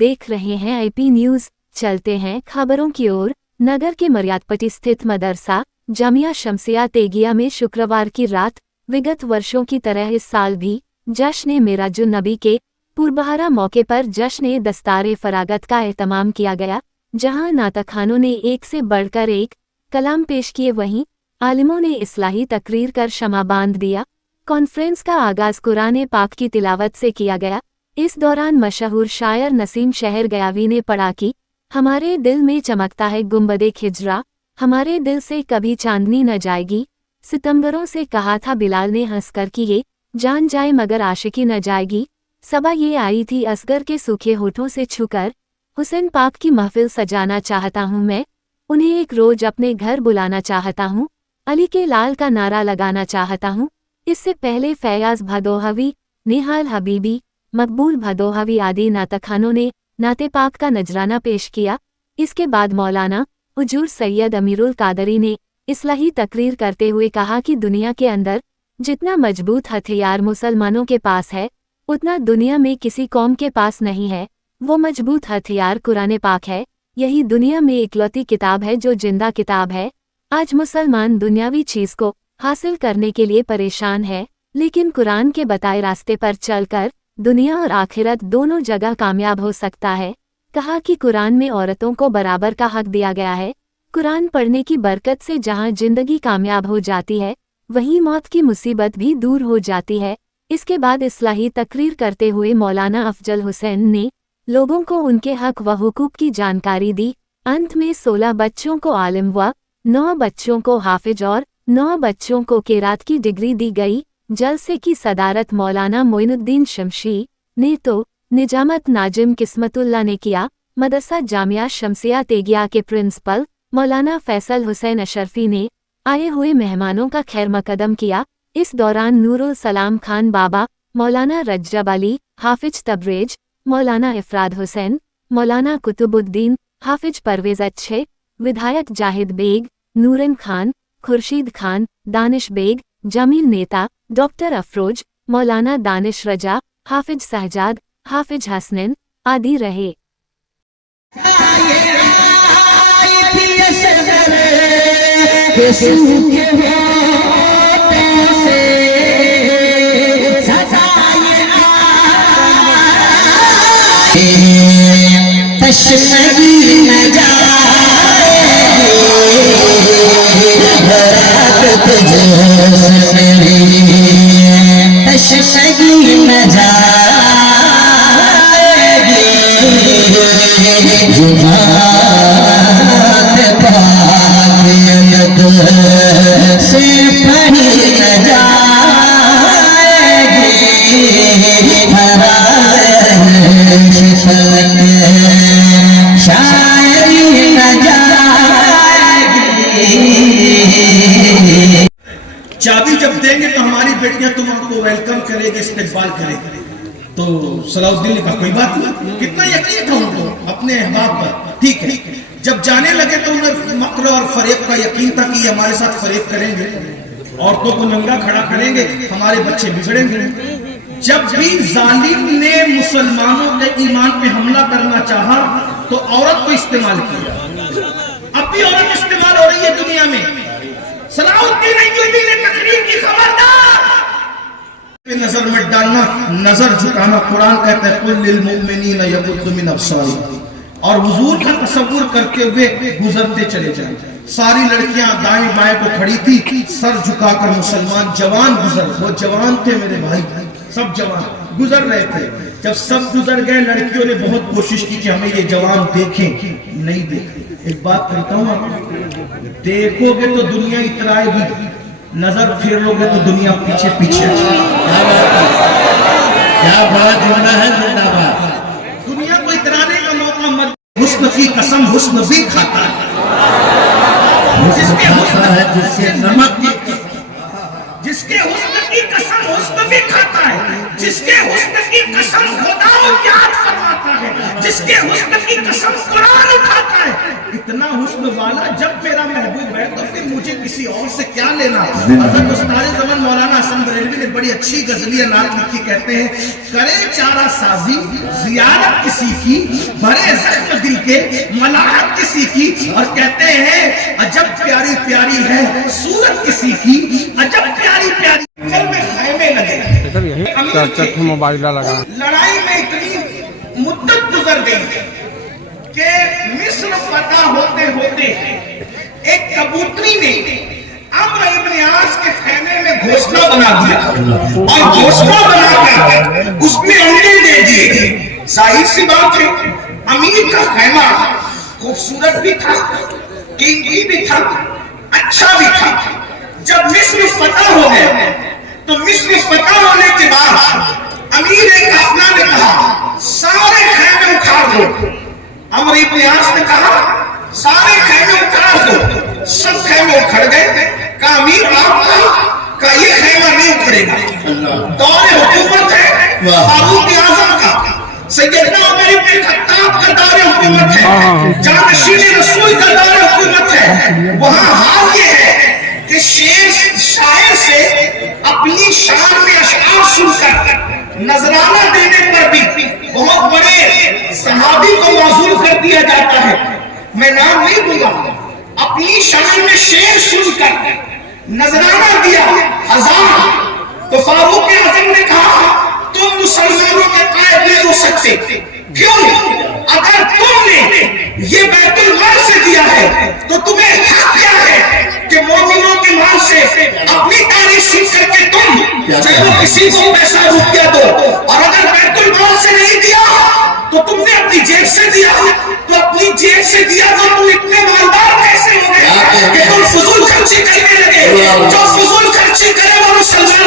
देख रहे हैं आईपी न्यूज। चलते हैं खबरों की ओर। नगर के मर्यादपट्टी स्थित मदरसा जामिया शमसिया तेगिया में शुक्रवार की रात विगत वर्षों की तरह इस साल भी जश्न मेराजुन नबी के पुरबहारा मौके पर जश्न दस्तारे फरागत का एहतमाम किया गया, जहां नातखानों ने एक से बढ़कर एक कलाम पेश किए, वहीं आलिमों ने इस्लाही तकरीर कर शमा बांध दिया। कॉन्फ्रेंस का आगाज कुरान पाक की तिलावत से किया गया। इस दौरान मशहूर शायर नसीम शहर गयावी ने पढ़ा कि हमारे दिल में चमकता है गुंबदे खिजरा, हमारे दिल से कभी चांदनी न जाएगी। सितमगरों से कहा था बिलाल ने हंसकर कि ये जान जाए मगर आशिकी न जाएगी। सबा ये आई थी असगर के सूखे होठों से छूकर, हुसैन पाक की महफिल सजाना चाहता हूँ मैं, उन्हें एक रोज अपने घर बुलाना चाहता हूँ, अली के लाल का नारा लगाना चाहता हूँ। इससे पहले फैयाज भदोहवी, निहाल हबीबी, मकबूल भदोहवी आदि नातखानों ने नाते पाक का नजराना पेश किया। इसके बाद मौलाना हुजूर सैयद अमीरुल कादरी ने इस्लाही तकरीर करते हुए कहा कि दुनिया के अंदर जितना मजबूत हथियार मुसलमानों के पास है, उतना दुनिया में किसी कौम के पास नहीं है। वो मजबूत हथियार कुरान पाक है। यही दुनिया में इकलौती किताब है जो जिंदा किताब है। आज मुसलमान दुनियावी चीज को हासिल करने के लिए परेशान है, लेकिन कुरान के बताए रास्ते पर चलकर दुनिया और आखिरत दोनों जगह कामयाब हो सकता है। कहा कि कुरान में औरतों को बराबर का हक दिया गया है। कुरान पढ़ने की बरकत से जहां जिंदगी कामयाब हो जाती है, वहीं मौत की मुसीबत भी दूर हो जाती है। इसके बाद इस्लाही तकरीर करते हुए मौलाना अफजल हुसैन ने लोगों को उनके हक व हुकूक की जानकारी दी। अंत में 16 बच्चों को आलिम व 9 बच्चों को हाफिज और 9 बच्चों को किरात की डिग्री दी गई। जलसे की सदारत मौलाना मोइनुद्दीन शमशी ने तो निजामत नाजिम किस्मतुल्लाह ने किया। मदरसा जामिया शमसिया तेगिया के प्रिंसिपल मौलाना फैसल हुसैन अशरफी ने आए हुए मेहमानों का खैर मकदम किया। इस दौरान नूरुल सलाम खान बाबा, मौलाना रज्जब अली, हाफिज तबरेज, मौलाना इफराद हुसैन, मौलाना कुतुबुद्दीन, हाफिज परवेज अच्छे, विधायक जाहिद बेग, नूरन खान, खुर्शीद खान, दानिश बेग, जमील नेता, डॉक्टर अफरोज, मौलाना दानिश रजा, हाफिज सहजाद, हाफिज हसनैन आदि रहे। चाबी जब देंगे तो हमारी बेटियां तुमको वेलकम करेगी, इस्तेकबाल करेगी। तो सलाउद्दीन ने कहा कोई बात नहीं, कितना यकीन था उनको अपने अहबाब पर, ठीक है। जब जाने लगे तो उन्हें मक्र और फरेब का यकीन था कि हमारे साथ फरेब करेंगे, औरतों को नंगा खड़ा करेंगे, हमारे बच्चे बिगड़ेंगे। जब भी जालिम ने मुसलमानों के ईमान पे हमला करना चाहा तो औरत को इस्तेमाल किया। अब भी औरत इस्तेमाल हो रही है दुनिया में। सलाउद्दीन अय्यूबी ने तकरीर की, खबरदार नजर मत डालना, नजर झुकाना। कुरान कहता है कुल लिल मुमिनीना यगुद्दू मिन अब्सारिहिम, और हुजूर का तसव्वुर करते हुए गुजरते चले जाए। सारी लड़कियां दाएं बाएं को खड़ी थी, सर झुकाकर मुसलमान जवान गुजर, वो जवान थे मेरे भाई, सब जवान गुजर रहे थे। जब सब गुजर गए, लड़कियों ने बहुत कोशिश की कि हमें ये जवान देखें, नहीं देखे। एक बात कहता हूँ, देखोगे तो दुनिया इतराएगी, नजर फेर लोगे तो दुनिया पीछे पीछे। क्या बात होना है, जिंदाबाद। दुनिया को इतराने का मौका मत। हुस्न की कसम हुस्न भी खाता है, जिसके हुस्न है, जिसके नमक की, जिसके हुस्न की कसम हुस्न भी खाता है, जिसके हुस्न की कसम खुदा याद फरमाता है, जिसके हुस्न की कसम कुरान उठाता है। इतना हुस्न वाला जब मेरा महबूब है तो फिर मुझे किसी और से क्या लेना। हज़रत उस्ताद ज़मान मौलाना हसन बरेलवी ने बड़ी अच्छी गजलिया नात लिखी, कहते हैं करे चारा साजी जियारत किसी की, भरे जख्म दिल के मलाहत किसी की, और कहते हैं अजब प्यारी प्यारी है सूरत किसी की, अजब प्यारी प्यारी में खैमे लगे। मोबाइल लगा लड़ाई में इतनी मुद्दत गुजर गई कि मिस्र फतह होते होते एक कबूतरी ने अम्र इब्न आस के खैमे में घोंसला बना दिया और घोंसला बनाकर उसमें अंडे दे दिए। जाहिर सी बात है अमीर का खैमा खूबसूरत भी था, कीमती भी था, अच्छा भी था। जब मिस्र फतह हो गया तो मिस्र फतह होने के बाद अमीर काफिला ने कहा सारे खैमे उखाड़ दो। अम्र इब्न आस ने कहा सारे खैमे उखाड़ दो। सब खैमे उखड़ गए। का अमीर आपका का ये खैमा नहीं उखड़ेगा। दौरे हुकूमत है फारूक आजम का, सैयदना उमर इब्न खत्ताब का दौरे हुकूमत है, जानशीन रसूल का दौरे हुकूमत है। वहां हाल ये है कि शेर शायर से अपनी शान में अशआर सुनकर नजराना देने पर भी बहुत बड़े सहाबी को माजूर कर दिया जाता है। मैं नाम नहीं दूंगा। अपनी शान में शेर सुनकर नजराना दिया 1000, तो फारूक आजम ने कहा तुम मुसलमानों के कायद नहीं हो सकते। क्यों? अगर तुमने ये बैतुल माल से दिया है तो तुम्हें हक क्या है कि मोमिनों के माल से अपनी तारीफ सुन करके तुम चाहे किसी को पैसा रुपया दो, और अगर बैतुल माल से नहीं दिया तो तुमने अपनी जेब से दिया, तो अपनी जेब से दिया तो तुम इतने मालदार कैसे हो गए कि तुम फजूल खर्ची करने लगे। जो फजूल खर्ची करे वो मुसलमान